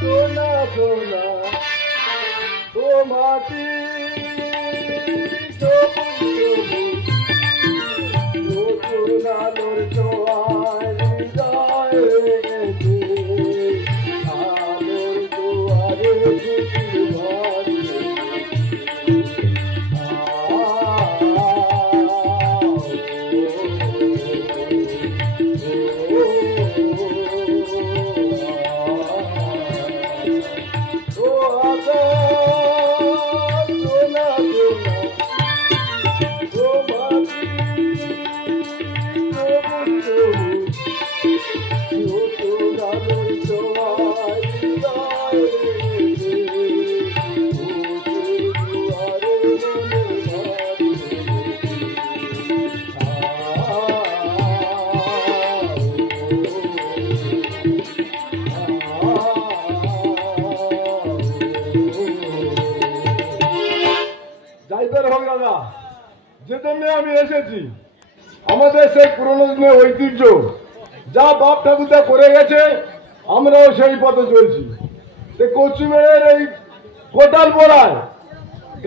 সোনা সোনা ও মাটি নতুন আলোর ছোঁয়ায় হৃদয় গেছে আলোর দুয়ারে খুশির ঘর যে জন্য আমি এসেছি আমাদের সেই পুরনো দিনের ঐতিহ্য যা বাপ ঠাকুরদা করে গেছে আমরাও সেই পথে চলছি। কচুমেড়ের এই কোটাল পড়ায়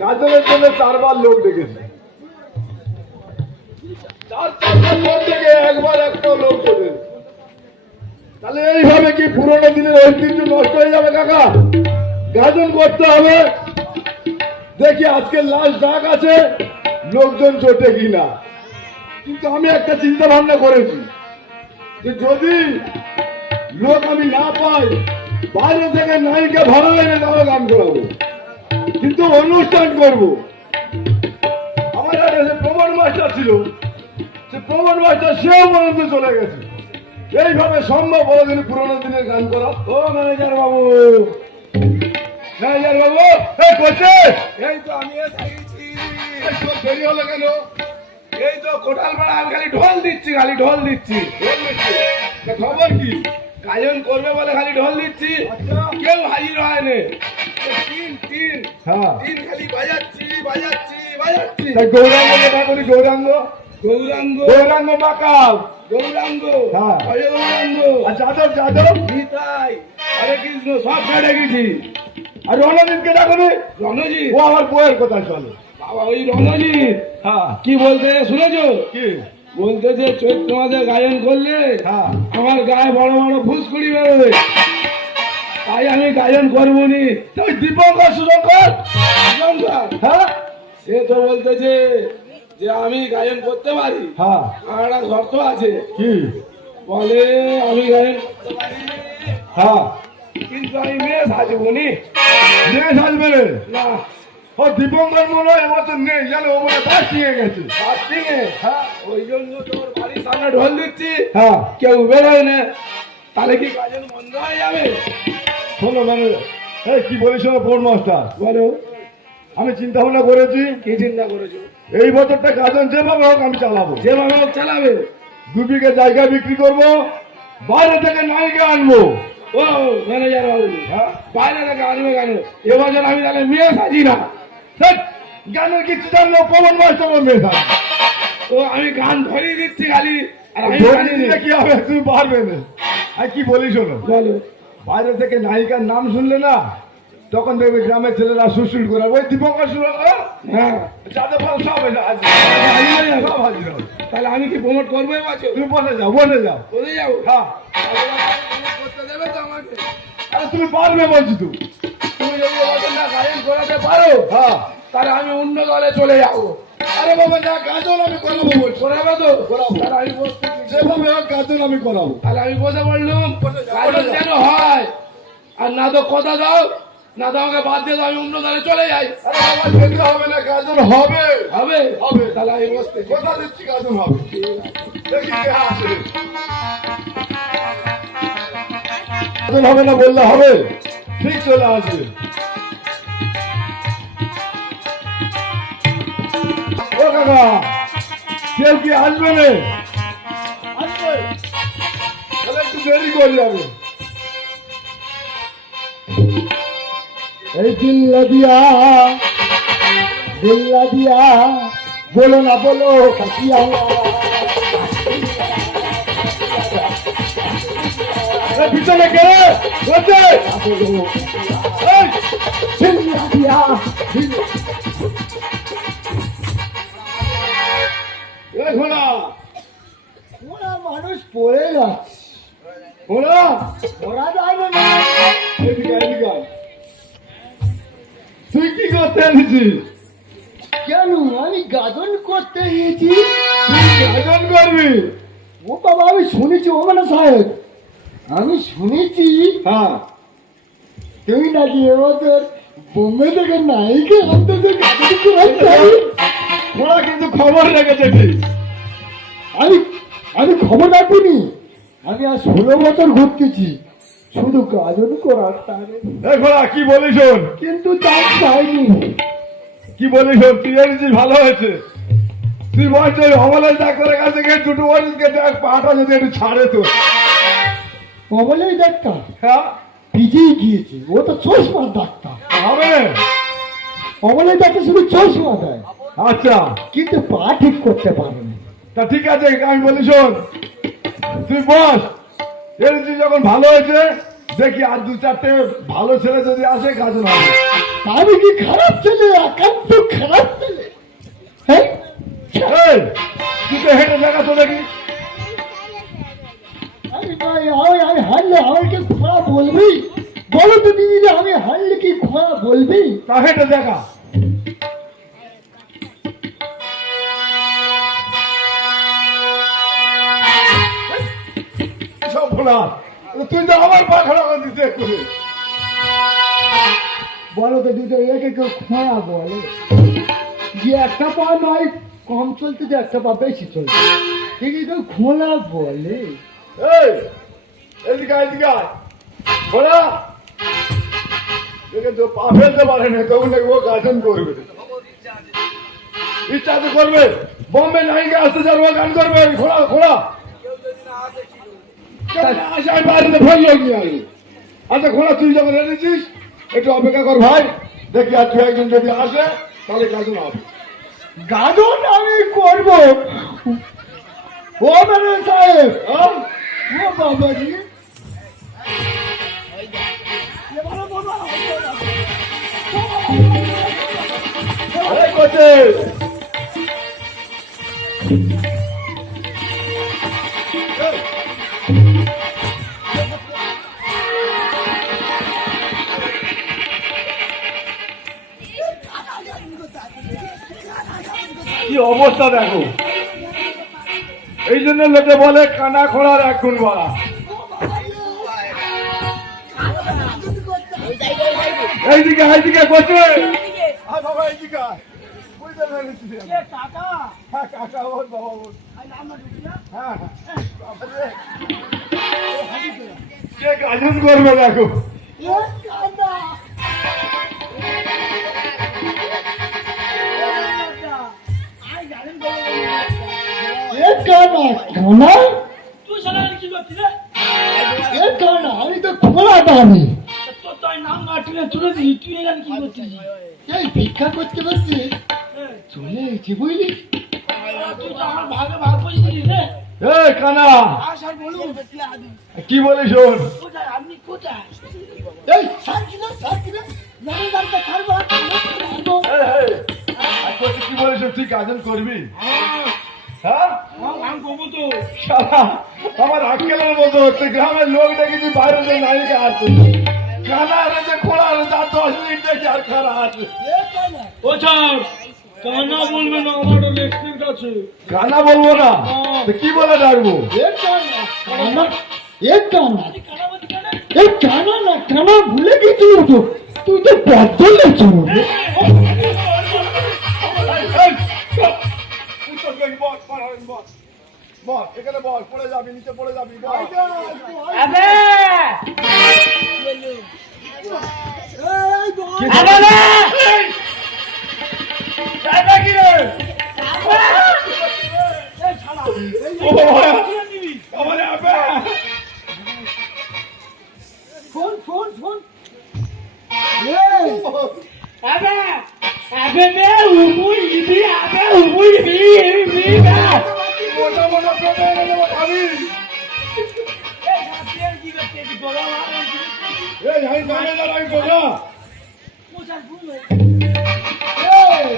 গাজরের জন্য 4 বার লোক ডেকেছে, 4-5 লোক থেকে একবার একটা লোক চলে। তাহলে এইভাবে কি পুরনো দিনের ঐতিহ্য নষ্ট হয়ে যাবে কাকা? গাজন করতে হবে। দেখি আজকে লাস্ট ডাক আছে, লোকজন জোটে কিনা। কিন্তু আমি একটা চিন্তা ভাবনা করেছি যে যদি লোক আমি না পাই, বাইরে থেকে নায়িকা ভাড়া এনে তাহলে গান করাবো, কিন্তু অনুষ্ঠান করব। আমার একটা প্রবণ মাস্টার ছিল, সে প্রবণ মাস্টার সেও পর্যন্ত চলে গেছে। এইভাবে সম্ভব হলো কিন্তু পুরোনো দিনের গান করা। ও ম্যানেজার বাবু, ম্যানেজার বাবু করছে, এই তো আমি দেরি হলো কেন? এই তো কোটাল পাড়া আমি খালি ঢোল দিচ্ছি, খবর কি? গাজন করবে বলে খালি ঢোল দিচ্ছি, কেউ হাজির হয় না। তিন খালি বাজাচ্ছি। গৌরাঙ্গ বাকাল, যাদব নিতাই, হরে কৃষ্ণ সব কেটে গেছি। আর রণজিৎকে ডাকুনি। রণজিৎ ও আমার বইয়ের কথা চলে বাবা। ওই রণজিৎ কি বলতে শুনেছো? কি বলতে যে চৈত্র মাসে গায়ন করলে আমার গায়ে বড় বড় ফুসকুড়ি বেরোবে, তাই আমি গায়ন করবো নি। দীপঙ্কর সুশঙ্কর সে তো বলতেছে যে আমি গায়ন করতে পারি, আমার একটা শর্ত আছে। কি বলে? আমি গায়ন করতে পারি কিন্তু আমি মেয়ে সাজবো নি। মেয়ে সাজবে না? ও দীপঙ্কর মনে হয় এবছর নেই, জানো? ও মনে বাস নিয়ে গেছে। ওই জন্য তোর বাড়ির সামনে ঢোল দিচ্ছি, কেউ বেরোয় না। তাহলে কি গাজন বন্ধ হয়ে যাবে? শোনো মানে কি বলি শোনো, ফোর মাস্টার বলো। আমি চিন্তা ভাবনা করেছি। কি চিন্তা করেছো? এই বছরটা গাজন যেভাবে হোক আমি চালাবো, যেভাবে হোক চালাবে। 2 বিঘে জায়গা বিক্রি করবো, বাইরে থেকে নায়িকা আনবো। ও ম্যানেজার বাবু, বাইরে থেকে আনবে কেন? এবছর আমি তাহলে মেয়ে সাজি না। গানের কিছু জানলো পবন মাস্টার মেয়ে সাজি। ও আমি গান ধরিয়ে দিচ্ছি খালি, আর আমি কি হবে তুমি পারবে না। আর কি বলি শোনো, বলো। বাইরে থেকে নায়িকার নাম শুনলে না, তখন দেখবে গ্রামের ছেলেরা সুশুল করে। ওই দীপঙ্কর যাদের সব হাজির হবে। তাহলে আমি কি প্রমোট করবো এবছর? তুমি বসে যাও। করতে দেবে তো আমাকে? আরে তুমি পারবে বলছি তো। তুমি যদি না গায়ন করাতে পারো তাহলে আমি অন্য দলে চলে যাবো। আরে বাবা যা গাজন আমি করাবো বলছি। করাবে তো? করাবো। তাহলে আমি যেভাবে হোক গাজন আমি করাবো। তাহলে আমি বসে পড়লুম, গাজন যেন হয়। আর না তো কথা দাও, না তো আমাকে বাদ দিয়ে দাও, আমি অন্য দলে চলে যাই। আরে বাবা যেতে হবে না, গাজন হবে। তাহলে আমি বসতে কথা দিচ্ছি, গাজন হবে। দেখি কে আসে। হবে না বললে হবে, ঠিক চলে আসবে। ও কাকা, কেউ কি আসবে না? আসবে, তাহলে একটু দেরি করে যাবে। এই দিল্লা দিয়া बोलो ना बोलो कसिया পিছনে কে বলছে মানুষ পড়ে যাচ্ছে তুই কি করতে এনেছিস? কেন আমি গাজন করতে গিয়েছি। গাজন করবি? ও বাবা আমি শুনেছি ওমানা সাহেব, আমি শুনেছি হ্যাঁ তুমি নাকি এবছর বোম্বে থেকে নাইকে ওরা কিন্তু খবর রেখেছে ঠিক। আমি আমি খবর রাখিনি, আমি আর 16 বছর ঘুরতেছি শুধু গাজন করার তারে, ঘোড়া কি বলিস শোন, কিন্তু চাপ পাইনি। কি বলিস শোন, তুই এনেছিস ভালো হয়েছে। তুই বলছ অমলের ডাক্তারের কাছে গিয়ে দুটো বলিসকে দেখ পাটা যদি একটু ছাড়ে তো। অমলের ডাক্তার হ্যাঁ পিজিয়ে গিয়েছে, ও তো চশমার ডাক্তার। হবে অমলের ডাক্তার শুধু চশমা দেয়, আচ্ছা কিন্তু পা ঠিক করতে পারে না। তা ঠিক আছে আমি বলি শোন, তুই বস এনেছিস যখন ভালো হয়েছে, দেখি আর 2-4টে ভালো ছেলে যদি আসে কাজ না হবে। আমি কি খারাপ ছেলে? একান্ত খারাপ ছেলে? হ্যাঁ এই, তুই তো হেঁটে দেখা তো দেখি। আমি হারলে আমাকে খোঁড়া বলবি? বলো তো দিদি, আমি হারলে কি খোঁড়া বলবি? তা হেঁটে দেখা। তুই তো আমার পা খারাপ দিতে করে। বলো তো দিদি, একে কেউ খোঁড়া বলে? যে একটা পা নয় কম চলতে, যে একটা পা বেশি চলছে, একে কেউ খোঁড়া বলে? এই এদিকে এদিকে আয়। ঘোড়া দেখে তো পা ফেলতে পারে না, তখন ও গাজন করবে, ইচ্ছা তো করবে। বম্বে নায়িকা আসতে যাবো, গান করবে। ঘোড়া ঘোড়া আশায় বাড়িতে ফেললো কি আমি। আচ্ছা ঘোড়া তুই যখন এনেছিস একটু অপেক্ষা কর ভাই, দেখি আর 2-1 যদি আসে তাহলে গাজন হবে। গাজন আমি করব। ও মানে সাহেব, ও বাবাজি, এই কোচে কি অবস্থা দেখো। এই জন্য লোকে বলে কানা খোড়ার 1 গুণ বাড়া। এইদিকে এইদিকে বসে বাবা, এইদিকে বুঝতে পেরেছি কাকা। হ্যাঁ কাকা ওর বাবা ওর। হ্যাঁ কে গাজন করবে দেখো। আমি তো খোলা দামি এই ভিক্ষা করতে করতে চলে এসেছি বুঝলি। এই কানা কি বলিস শোন, এই সার কিনা কি বলিস তুই গাজন করবি? হ্যাঁ শালা, আমার আক্কেলের মতো হচ্ছে। গ্রামের লোক দেখেছি বাইরে যে নায়িকা আছে, কানা যে খোলা তার 10 মিনিট দেখি আর খারা আছে। কানা বলবে না, আমার রেস্টুরেন্ট আছে। কানা বলবো না তো কি বলে ডাকবো? কানা ভুলে গেছি তো, তুই তো বদলে চলো। বল এখানে বল, পড়ে যাবি, নিচে পড়ে যাবি। ফোন ফোন ফোন এই আমি ম্যানেজার, আমি বোঝা। এই,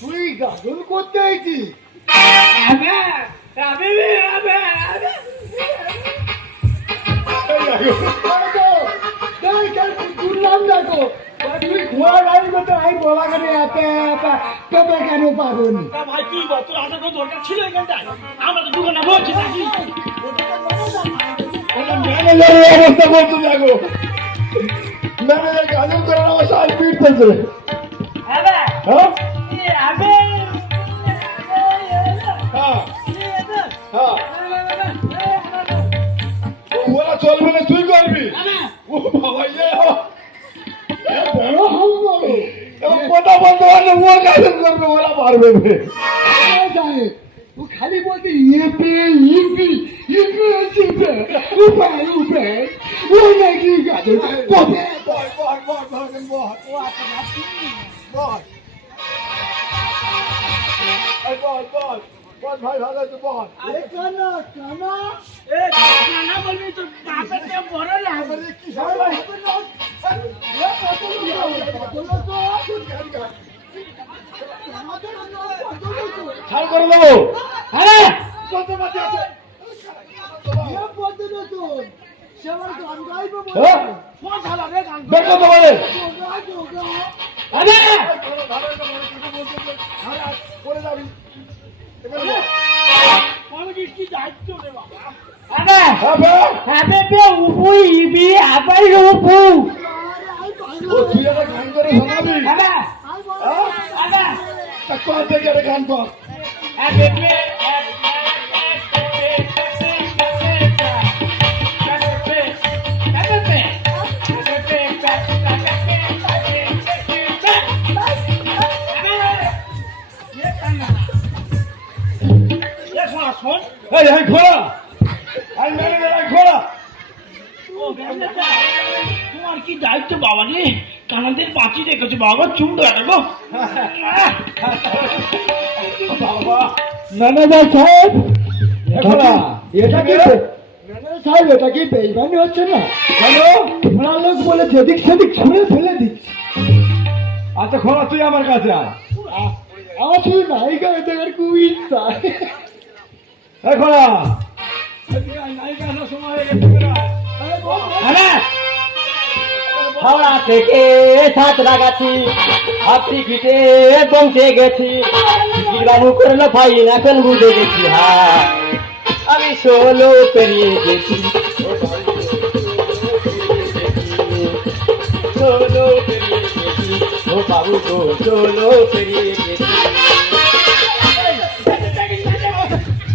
তুই গাজন করতে আইছি? শুনলাম দেখো তুই ঘোড়া গাড়ি করতে আমি বলা করে পেপে কেন পাবো নি? ম্যানেজারের অবস্থা করতে দেখো, ম্যানেজার গাজন করার আমার সাল পিটতেছে। হ্যাঁ হ্যাঁ হ্যাঁ, ওরা চলবে না, তুই করবি। ও বাবা, বড় হল বলো কথা বলতে পারলে ও গাজন করবে, ওরা পারবে না। জানে ও খালি বলতে ইপি ইপি ইপি ইপি উপায় উপায় ও নাকি গাজন কবে ভাই ভালো আছে, বল। কানা কানা ছাড় করে দেবো। হ্যাঁ কত বাজে আছে? বের করতে পারে। করে যাবি। ও তুই একটা গান করে শোনাবি? কর থেকে একটা গান কর। এই আমি ঘোড়া, আমি ম্যানেজার, আমি ঘোড়া। তোমার কি দায়িত্ব বাবা রে, কানাদের বাঁচি রেখেছো বাবা, চুমটো একটা গো। বাবা ম্যানেজার সাহেব ঘোড়া, এটা কি ম্যানেজার সাহেব এটা কি বেইমানি হচ্ছে না? কেন? ঘোড়া লোক বলে যেদিক সেদিক ছুঁড়ে ফেলে দিচ্ছে। আচ্ছা ঘোড়া, তুই আমার কাছে আয়। আমার শুধু নায়িকা দেখার খুব ইচ্ছা। এই ঘোড়া, হাওড়া থেকে সাঁতরাগাছি হাতি ঘিটে পৌঁছে গেছি, বাবু করলো ফাইন এখন বুঝে গেছি। হ্যাঁ আমি 16 পেরিয়ে গেছি, 16 পেরিয়ে গেছি, ও বাবু গো 16 পেরিয়ে গেছি।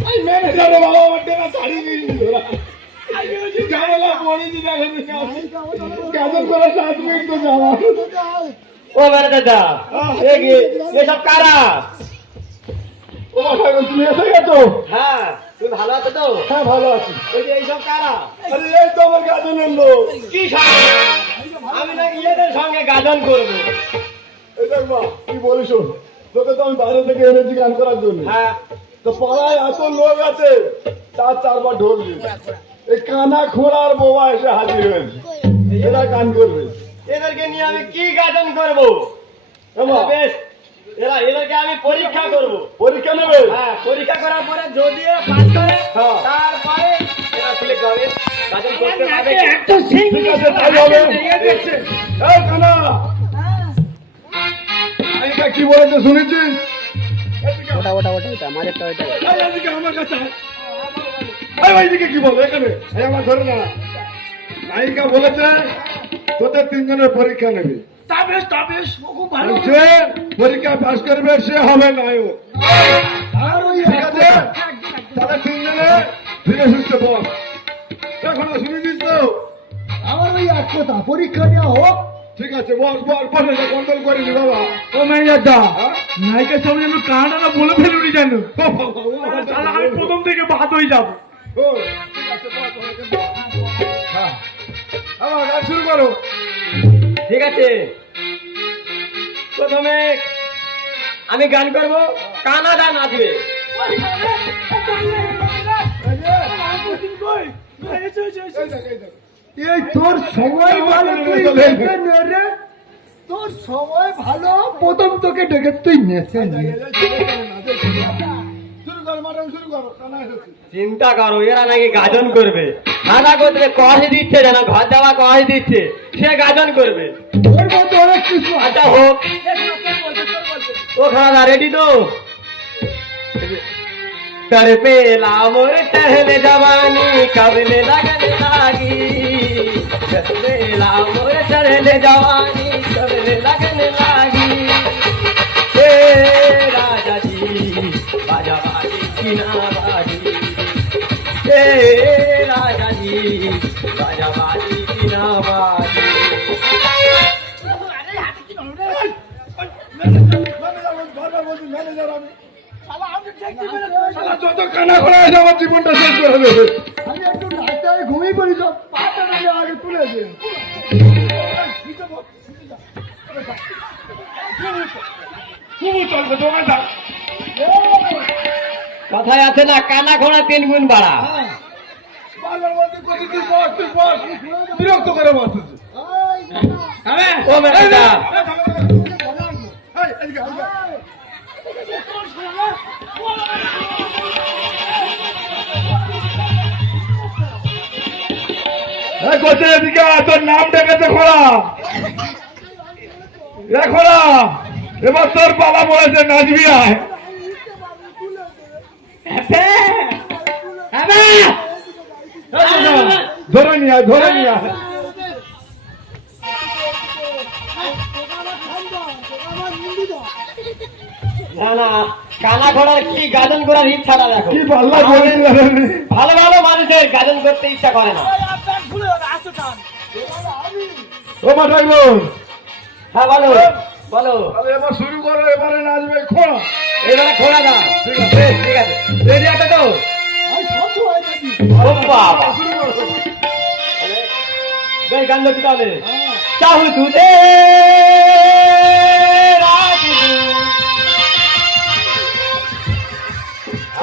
এই ম্যানেজার বাবা আমার টাকা ছাড়িয়ে দিয়েছি। ঝামেলা পড়েছি, গাজন করার 7 মিনিট তো যাওয়া। ও মানে দাদা এসব কারা? ও বাবা, তুমি এসে গেছো? হ্যাঁ তুমি ভালো আছো তো? হ্যাঁ ভালো আছি। ওই যে এইসব কারা? আরে এই তো আমার গাজনের লোক। কি সঙ্গে? আমি নাকি এদের সঙ্গে গাজন করবো। এই দেখ মা, কি বলিস, তোকে তো আমি বাইরে থেকে এনেছি গান করার জন্য। হ্যাঁ তো পাড়ায় এত লোক আছে, 4-4 ঢোল দিয়ে এই কানা খোড়ার বোবা এসে হাজির হয়েছে, এরা গান করবে। এদেরকে নিয়ে আমি কি গাজন করবো? এমা, বেশ এদেরকে আমি পরীক্ষা করবো। পরীক্ষা নেবে? হ্যাঁ পরীক্ষা করার পরে যদি এরা পাস করে হ্যাঁ। তারপরে এরা সিলেক্ট হবে, গাজন করতে পারবে। ঠিক আছে, তাই হবে। এই কানা, নায়িকা কি বলেছে শুনেছিস? ওটা মাঝেরটা ওইটা। এই এদিকে আমার কাছে আয়। এই ওইদিকে কি বলে এখানে? এই আমার ধরে না। নায়িকা বলেছে তোদের 3 জনের পরীক্ষা নেবে। তা বেশ, ও খুব ভালো। যে পরীক্ষা পাস করবে সে হবে নায়ক। আর ওই ঠিক আছে, তাহলে 3 জনে ফিরে সুস্থ বল। এখন শুনেছিস তো? আমার ওই এক কথা, পরীক্ষা নেওয়া হোক। ঠিক আছে, বল বল বল, কন্ট্রোল করিনি বাবা। ও ম্যানেজার দা, হ্যাঁ? নায়িকার সঙ্গে যেন কানাডা বলে ফেলুনি জানো, ও বাবা, ও আমার তাহলে আমি প্রথম থেকে বাদ হয়ে যাবো। ও, ঠিক আছে, বল, বল, বল। হ্যাঁ, আমার গান শুরু করো। ঠিক আছে, প্রথমে আমি গান করবো, কানাডা নাচবে। এই তোর সময় ভালো তুই নেচে নে রে, তোর সময় ভালো প্রথম তোকে ডেকে তুই নেচে নে। শুরু করো ম্যাডাম, শুরু করো। কানা এসেছে। চিন্তা করো, এরা নাকি গাজন করবে। খানা করতে কষে দিচ্ছে, যেন ঘর যাওয়া কষে দিচ্ছে, সে গাজন করবে। ওর মধ্যে অনেক কিছু আছে। আচ্ছা হোক। ও খানা রেডি তো? कर पे लामोर टहले जवानी कबले लगने लागी, कर पे लामोर टहले जवानी कबले लगने लागी। हे राजा जी बाजा बाजी की ना बाजी, हे राजा जी बाजा बाजी की ना बाजी। বারবার বলছি ম্যানেজার আমি। শালা যত কানা খোলা আছে আমার জীবনটা শেষ করে দেবে। আমি একটু রাস্তায় ঘুমিয়ে পড়ি, সব পাটা নাকি আগে তুলেছে। কথায় আছে না, কানা ঘোড়া 3 গুণ বাড়া। বারবার বলছি কত তুই বস, তুই বস। বিরক্ত করে বসেছে। ও ম্যানেজার, কোথায় এদিকে আয়, তোর নাম ডেকেছে খোলা। খোলা, এবার তোর পালা বলেছে, নাচবি আয়। ধরে নিয়ে আয়, ধরে নিয়ে আয়। না না, কানা ঘোড়ার কি গাজন করার ইচ্ছাটা দেখো। কি পাল্লা বলেছিলাম। ভালো ভালো মানুষের গাজন করতে ইচ্ছা করে না। ও মাথায় হ্যাঁ বলো বলো। তাহলে এবার শুরু করো, এবারে নাচবে খোলা। এবারে খোলা দাও। ঠিক আছে ঠিক আছে, রেডি আছে তো? আমি সব সময় নাকি। ও বাবা, শুরু করো। বেশ গান করছি তাহলে। চাহু তুঝে রাত দিন,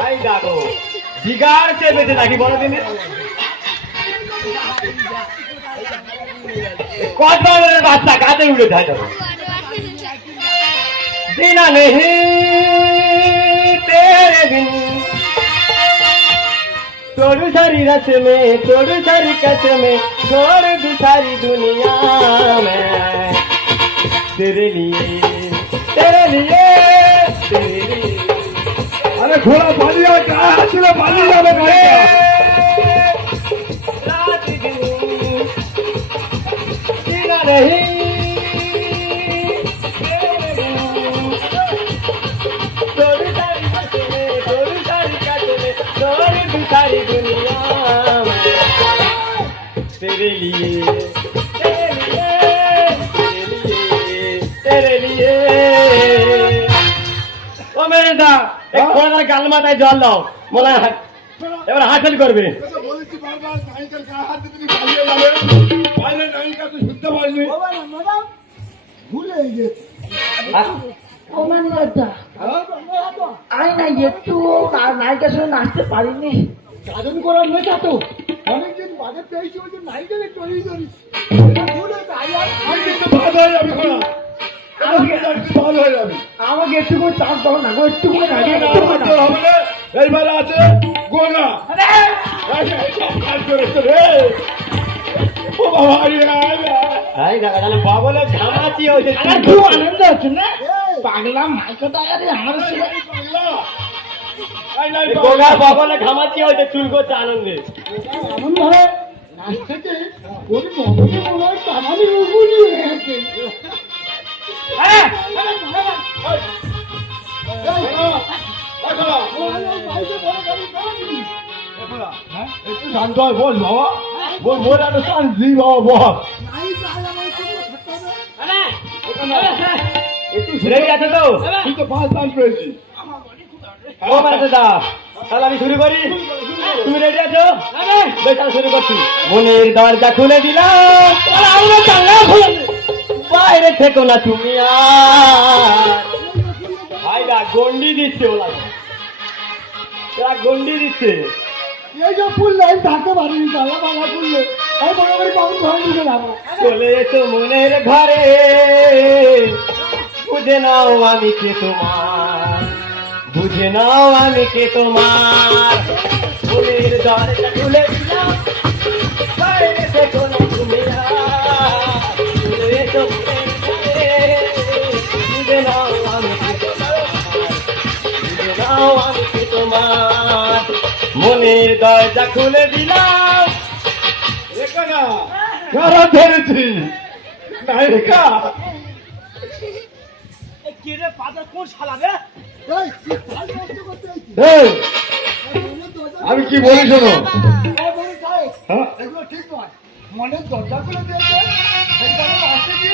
আই দেখো বিগাড় চেপেছে নাকি বড় দিনে। কত বড় বাচ্চা গাছে উঠে যায় তো। जीना नहीं तेरे बिन, छोड़ सारी रस में, छोड़ सारी कच में, छोड़ दू सारी दुनिया में, तेरे लिए तेरे लिए तेरे लिए। अरे घोड़ा बाजिया कहा है, बाजी जाने रात दिन जीना नहीं सारी दुनिया में, तेरे लिए तेरे लिए तेरे लिए तेरे लिए। ও মেয়েটা এক কোণার গাল মাথায় জল দাও, মনে হয় এবার হাসিল করবে। বলেছি বারবার নায়িকার গায়ে হাত দিতে পালিয়ে যাবে। বাইরে নায়িকা তুই শুনতে পারবি। ভুলে গেছি। আমি না একটু নায়িকার সঙ্গে নাচতে পারিনি। গাজন করার নেশা তো অনেকদিন বাজে পেয়েছি, ওই যে নাইকেলে তৈরি করিস। আমি কিন্তু ভালো হয়ে যাবি খোলা। ভালো হয়ে যাবি। আমাকে একটু করে চাপ দাও না গো, একটু করে হবে না। এইবারে আছে গোনা। কাজ করেছে রে। ও বাবা, তাই দেখা তাহলে বাবলে ঘামাচি হয়েছে। আমার খুব আনন্দ হচ্ছে না, পাগলা মাইকটা আমার গোগার বাবলে ঘামাচি হয়েছে, চুল করছে আনন্দে। এমন ভাবে নাচতেছে ওর মনে মনে হয় কামালি উগুলি হয়ে গেছে। একটু শান্ত হয়, বল বাবা, বল বল, একটা শান্তি বাবা বল। রেডি আছে তো? তুই তো ফার্স্ট টাইম পেয়েছি। ও মারতে দা, তাহলে আমি শুরু করি। তুমি রেডি আছো? বেশ, তাহলে শুরু করছি। মনের দরজা খুলে দিলাম, বাইরে থেকো না তুমি আর। ভাইরা গন্ডি দিচ্ছে, ওরা গন্ডি দিচ্ছে। এই যে ফুল লাইন থাকতে পারিনি তালা বালা ফুললে আমি মনে করি কখন ঘরে ঢুকে যাবো চলে এসো মনের ঘরে, বুঝে নাও আমি কে তোমার, বুঝে নাও আমি কে তোমার। ফুলের দরজা খুলে দিলাম, বাইরে থেকে তুমি চলে এসো মনের ঘরে, বুঝে নাও আমি কে তোমার, বুঝে নাও আমি কে তোমার। মনের দরজা খুলে দিলাম। এখানা কারা ধরেছি নায়িকা কে রে পাতা কোন শালা রে? এই, তুই কাজ নষ্ট করতে আইছিস? এই, এই মনের দরজা- আমি কি বলি শোনো এই বলি সাহেব, হ্যাঁ? এগুলো ঠিক নয়। মনের দরজা খুলে দিয়েছে, সেইখানে আসছে কি?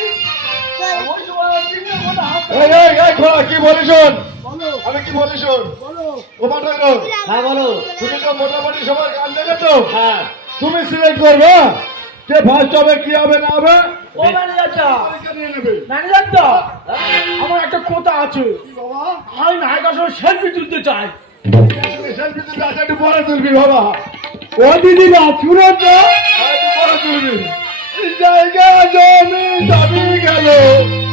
ওই সময় দিনে মনে হাত এই এই এই খোলা কি বলি শোন বলো, আমি কি বলি শোন বলো। ও পাঠানো হ্যাঁ বলো। তুমি তো মোটামুটি সবার গান দেখেছো হ্যাঁ তুমি সিলেক্ট করবে কে ফার্স্ট হবে কি হবে না হবে ও ম্যানেজারটা, পরীক্ষা নিয়ে নেবে ম্যানেজারটা, আমার একটা কথা আছে। বাবা, আমি নায়িকার সঙ্গে সেলফি তুলতে চাই। সেলফি তুলবি আচ্ছা একটু পরে তুলবি বাবা ও দিদি না, শুনো তো। আর একটু পরে তুলবি জায়গা জমি সবই গেল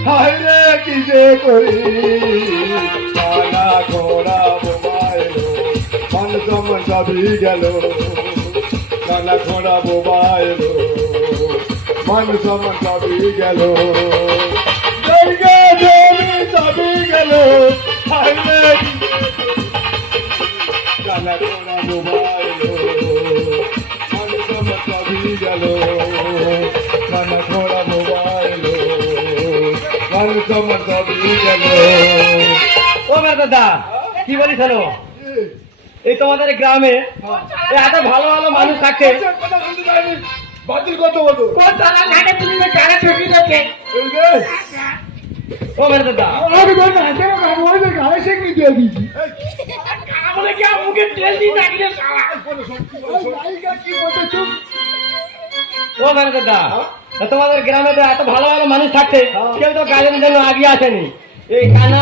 হায় রে কি যে করি কানা ঘোড়া মোবাইল মান সম্মান সবই গেল কানা ঘোড়া মোবাইল মান সম্মান সবই গেল জায়গা জমি সবই গেল হায় রে কানা ঘোড়া মোবাইল মান সম্মান সবই গেল কানা ঘোড়া মোবাইল মান সম্মান সবই গেল ও দাদা কি বলি শোনো, এই তোমাদের গ্রামে এই এত ভালো ভালো মানুষ থাকে, কথা বলতে যায়নি বাতিল কত বলো কোন শালা নায়িকা তুলতে কারা ছবি দেখে? এই যে ও দাদা আমি বলি না, কেন আমি ওদের গায়ে শেখনি দিয়ে দিয়েছি। কারা বলে কি আমার মুখে তেল দিয়ে নাকিয়ে শালা? ওই নায়িকা কি বলতে চুপ। ও দাদা তোমাদের গ্রামে তো এত ভালো ভালো মানুষ থাকতে কেউ তো গাজনের জন্য আগে আসেনি। এই কানা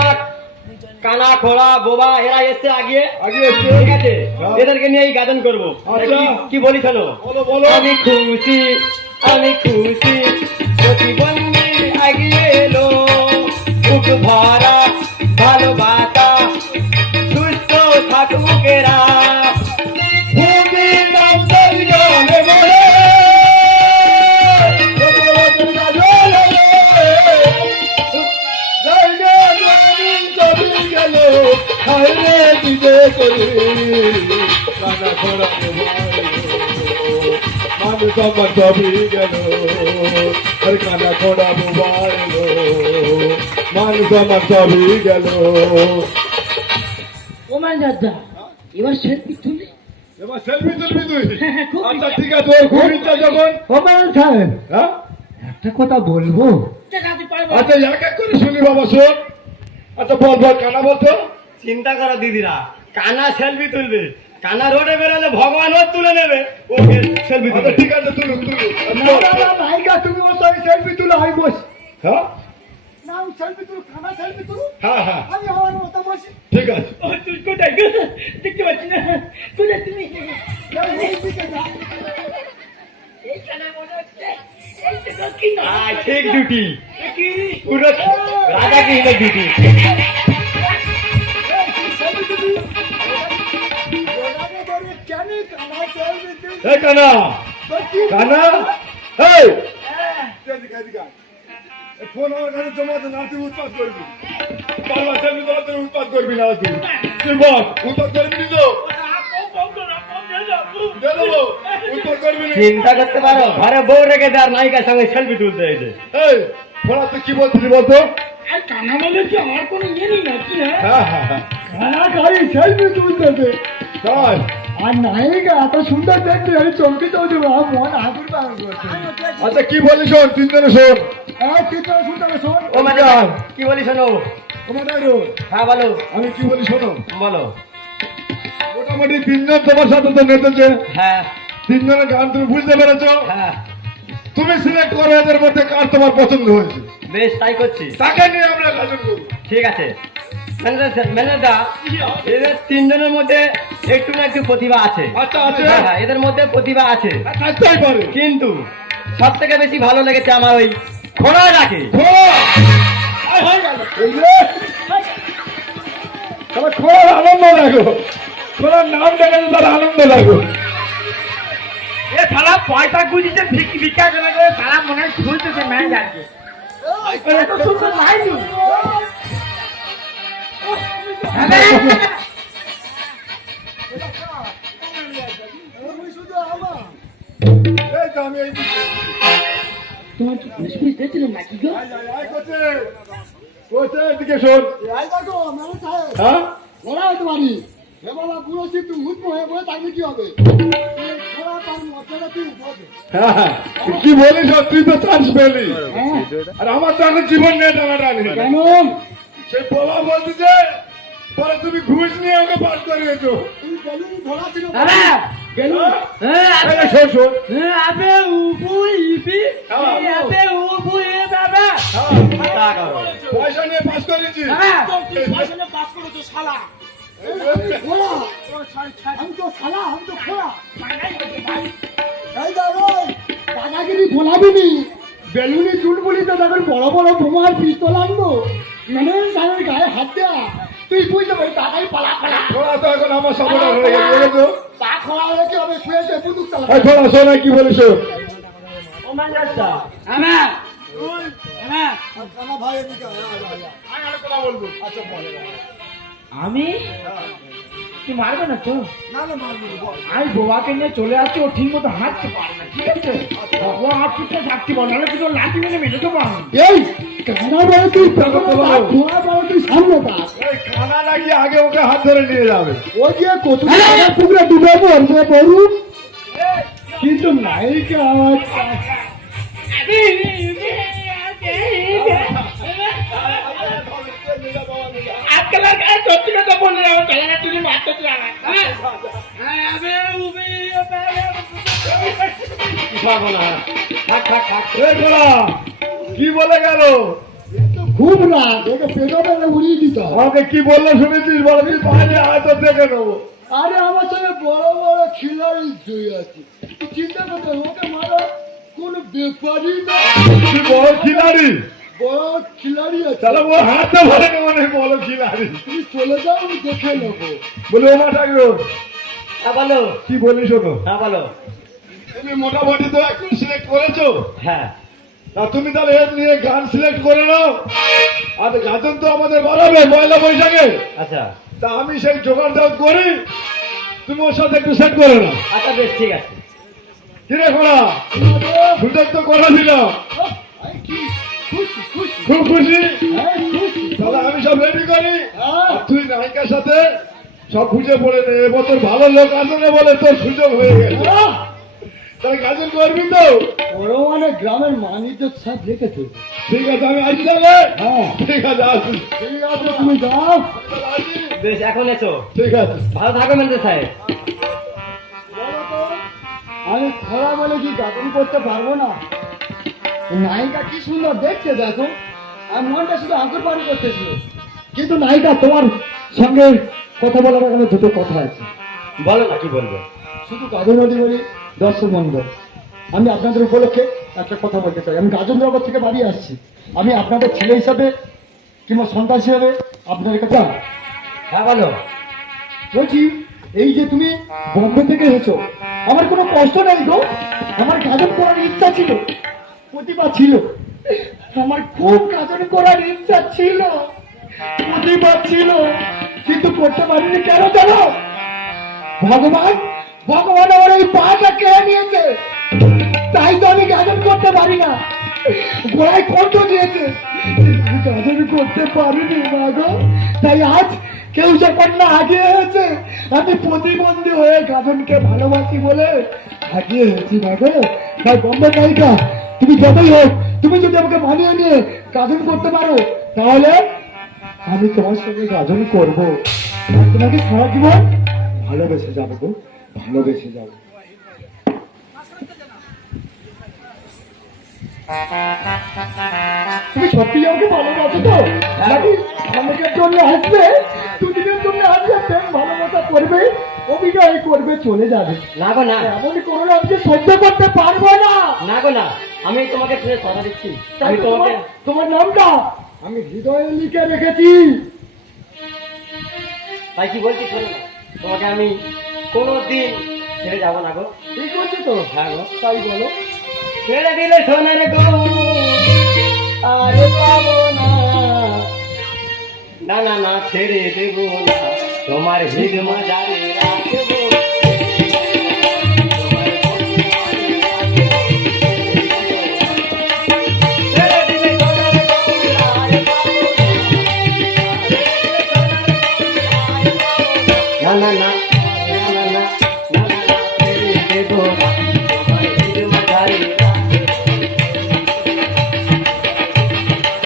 কানা খোড়া বোবা এরা এসছে আগে, আগে এসছে। ঠিক আছে এদেরকে নিয়ে এই গাজন করবো। আচ্ছা। কি বলি শোনো, বলো বলো আমি খুশি আমি খুশি প্রতিবন্ধী আগিয়ে এলো, বুক ভরা ভালোবাসা সুস্থ থাকুক এরা। ভূমি নাম তরি গানে বলে জায়গা জমি সবই গেল হায় রে কি যে করি কানা ঘোড়া মোবাইল মান সম্মান সবই গেল আরে কানা ঘোড়া মোবাইল মান সম্মান সবই গেল ও ম্যানেজারটা, এবার সেলফি তুলি। এবার সেলফি তুলবি তুই আচ্ছা ঠিক আছে তোর খুব ইচ্ছা যখন ও ম্যাডাম সাহেব, হ্যাঁ একটা কথা বলবো। দেখাতে পারবো? আচ্ছা এক এক করে শুনি বাবা শোন আচ্ছা বল বল কানা বলতো চিন্তা করো দিদিরা, কানা সেলফি তুলবে, কানা রোডে বেরোলে ভগবান ওর তুলে নেবে, ওকে সেলফি আচ্ছা তুলবে। ঠিক আছে তুলুন তুলুন না, না, না, নায়িকা তুমি ওর সঙ্গে সেলফি তুলো, আমি বসি। হ্যাঁ না, আমি সেলফি তুলো, খানা সেলফি তুলো, হ্যাঁ হ্যাঁ আমি আমার মতো বসি। ঠিক আছে ও, তুই কোথায় গো? দেখতে পাচ্ছি না। কোথায় তুমি? এই দিকে যা। এইখানে মনে হচ্ছে। এই তো দক্ষিণ না। ঠিক ডিউটি, এ কি? পুরো রাজা কৃষ্ণের ডিউটি। সেলফি তুলি। ওনাকে বলি, কেন খানা সেলফি তুলি? এই কানা তো কি? কানা এই এদিকে এদিকে আয়। এই ফোন আমার কাছে জমা দে না তুই উৎপাত করবি বারবার সেলফি তোলা তুই উৎপাত করবি না তুই তুই বল উৎপাত করবি নি তো দে দেবো উৎপাত করবি না চিন্তা করতে পারো, ঘরে বউ রেখে দেয় আর নায়িকার সঙ্গে সেলফি তুলতে হয়েছে। এই ফোনা তুই কি বলছিলি বলতো আর কানা বলে কি আমার কোনো ইয়ে নেই নাকি? হ্যাঁ? হ্যাঁ হ্যাঁ হ্যাঁ খানা খাই সেলফি তুলতেছে। তাই আর নায়িকা এত সুন্দর দেখতে, আমি চমকে চলছে, আমার মন আগুন পাগল করছে। আচ্ছা কি বলিস শোন তিনজনে শোন কি তোর শুনতে হবে, শোন। ও ম্যাডাম কি বলি শোনো, তোমাদের হ্যাঁ বলো আমি কি বলি শোনো বলো। মোটামুটি তিনজন তোমার সাথে তো নেতেছে হ্যাঁ তিনজনের গান তুমি বুঝতে পেরেছো হ্যাঁ তুমি সিলেক্ট করো এদের মধ্যে কার তোমার পছন্দ হয়েছে বেশ তাই করছি, তাকে নিয়ে আমরা গাজন করবো ঠিক আছে। ম্যানেজার এদের তিনজনের মধ্যে একটু না একটু প্রতিভা আছে। আচ্ছা আছে, হ্যাঁ, হ্যাঁ, এদের মধ্যে প্রতিভা আছে, থাকতেই পারে। কিন্তু সব থেকে বেশি ভালো লেগেছে আমার ওই ঘোড়াটাকে। খোলার আনন্দ লাগো, খোলার নাম দেখে তার আনন্দ লাগো। এ শালা পয়সা গুজিতে ভিক্ষা করে শালা মনে হয় খুলতেছে ম্যানেজারকে। এত সুন্দর লাইনি। এই তো আমি এই তোমার কি পুলিশ পুলিশ দেখছিলেন নাকি গো? এদিকে শোন। এই দেখো মানে সাহেব হ্যাঁ ওরা হতে পারি এবার পুরো সিট মুখ হয়ে বলে থাকলে কি হবে? ওরা তার মতটা তুই বলবে হ্যাঁ, কি বলিস তুই তো চান্স পেলি, আর আমার তো এখন জীবন নেই টানাটানি। কেন সেই বাবা বলতেছে পরে তুমি ঘুষ নিয়ে ওকে পাস করিয়েছো। তুমি বেলুন ধরা ছিল বেলুন শোন শোন, আবে উবু ইবি আবে উবু এ বাবা। পয়সা নিয়ে পাস করেছি। তুই পয়সা নিয়ে পাস করেছো শালা। ওরা আমি তো সালা আমি তো খোলা এই দেখো দাদাগিরি গোলাবিনি বেলুনি চুলগুলিতে দেখুন বড় বড় বোমার পিস্তল আনবো মানে সাহেবের গায়ে হাত দেয়া তুই বুঝতে পারি তাকাই পালা পালা তোরা তো এখন আমার সবটা হয়ে গেছে তো। তা খোলা হলে কি হবে শুয়েছে বুদুক তালা এই তোরা শোন কি বলিস। ও ম্যানেজারটা আমা আমা খানা ভাই এদিকে আচ্ছা বলে আমি তুই মারবে না তো? না না মারবো বল আমি বোবাকে নিয়ে চলে আসছি, ও ঠিক মতো হাঁটতে পারে না, ঠিক আছে? ও হাঁটতে থাকতে পারে নাহলে কিন্তু লাঠি মেরে মেরে দেবো আমি। এই খানা বলে তুই ধোয়া বলে তুই সামনে থাক এই খানা নাকি আগে ওকে হাত ধরে নিয়ে যাবে। ও যে কচু পুকুরে ডুবে পড়বে পড়ু কিন্তু নায়িকা আজকাল আর সত্যি কথা বললে আমার চালানা তুমি মারতে চালা। এই তোরা কি বলে গেল? খুব রাগ ওকে পেটো পেটে উড়িয়ে দিত আমাকে কি বললো শুনেছিস? বলে তুই বাইরে আয় তো দেখে নেবো। আরে আমার সঙ্গে বড় বড় খিলাড়ি জয় আছে তুই চিন্তা করতে ওকে মারা কোনো ব্যাপারই না তুই বড় খিলাড়ি, বড় খিলাড়ি আছে তাহলে ও হাতে ভরে নেবো না বড় খিলাড়ি। তুমি চলে যাও আমি দেখে নেবো বলে ও মা ঠাকুর হ্যাঁ বলো। কি বলিস শোনো, হ্যাঁ বলো। তুমি মোটামুটি তো একটু সিলেক্ট করেছো, হ্যাঁ তা তুমি তাহলে এর নিয়ে গান সিলেক্ট করে নাও। আর গাজন তো আমাদের বাড়াবে পয়লা বৈশাখে, আচ্ছা তা আমি সেই জোগাড় দাওয়াত করি, তুমি ওর সাথে একটু সেট করে নাও। আচ্ছা বেশ ঠিক আছে। কিরে খোলা সুযোগ তো করে দিলাম, আরে কি খুশি খুশি খুব খুশি। হ্যাঁ খুশি তাহলে আমি সব রেডি করি, হ্যাঁ আর তুই নায়িকার সাথে সব খুঁজে পড়ে নে। এবছর ভালো লোক আসে না বলে তোর সুযোগ হয়ে গেছে, তাহলে গাজন করবি তো? বড় মানে গ্রামের মানিত সব রেখেছে ঠিক আছে আমি আসি তাহলে। হ্যাঁ ঠিক আছে আসি, ঠিক আছে তুমি যাও তাহলে আসি। বেশ এখন এসো। ঠিক আছে। ভালো থাকো ম্যানেজার সাহেব। বলো তো আমি খরা বলে কি গান করতে পারবো না? নায়িকা কি সুন্দর দেখতে দেখো, আর মনটা শুধু আঙ্কুর পানি করতেছিল। কিন্তু নায়িকা তোমার সঙ্গে কথা বলার এখানে দুটো কথা আছে, বলো না কি বলবে। শুধু গাজনবাদী বলি দর্শক মন্ডল, আমি আপনাদের উপলক্ষে একটা কথা বলতে চাই। আমি গাজননগর থেকে বাড়ি আসছি, আমি আপনাদের ছেলে হিসাবে কিংবা সন্তান হিসাবে আপনাদের কাছে হ্যাঁ বলো। বলছি এই যে তুমি বোম্বে থেকে এসেছো, আমার কোনো কষ্ট নেই গো, আমার গাজন করার ইচ্ছা ছিল, প্রতিভা ছিল, আমার খুব গাজন করার ইচ্ছা ছিল, প্রতিভা ছিল, কিন্তু করতে পারিনি। কেন জানো? ভগবান ভগবান আমার এই পাটা কেড়ে নিয়েছে, তাই তো আমি গাজন করতে পারি না। গোড়ায় কণ্ঠ দিয়েছে, গাজন করতে পারিনি মা গো। তাই আজ কেউ যখন না আগিয়ে হয়েছে, আমি প্রতিবন্ধী হয়ে গাজনকে ভালোবাসি বলে আগিয়ে হয়েছি মা গো। তাই বম্বে নায়িকা তুমি যতই হোক, তুমি যদি আমাকে মানিয়ে নিয়ে গাজন করতে পারো, তাহলে আমি তোমার সঙ্গে গাজন করবো, আর তোমাকে সারা জীবন ভালোবেসে যাবো গো, ভালোবেসে যাবো। তুমি সত্যি আমাকে ভালোবাসো তো নাকি? আমাকে জন্য আসবে, দুদিনের জন্য আসবে, প্রেম ভালোবাসা করবে, অভিনয় করবে, চলে যাবে। না গো না, এমনই করো না, আমি যে সহ্য করতে পারবো না। না গো না, আমি তোমাকে ছেড়ে কথা দিচ্ছি। তাই আমি তো তোমাকে তোমার নামটা আমি হৃদয়ে লিখে রেখেছি। তাই কি বলছি শোনো না, তোমাকে আমি কোনোদিন ছেড়ে যাবো না গো। ঠিক বলছি তো? হ্যাঁ গো। তাই বলো। ছেড়ে দিলে সোনার গো আর পাবো না, না না না ছেড়ে দেবো না তোমার ভিড় মাজারে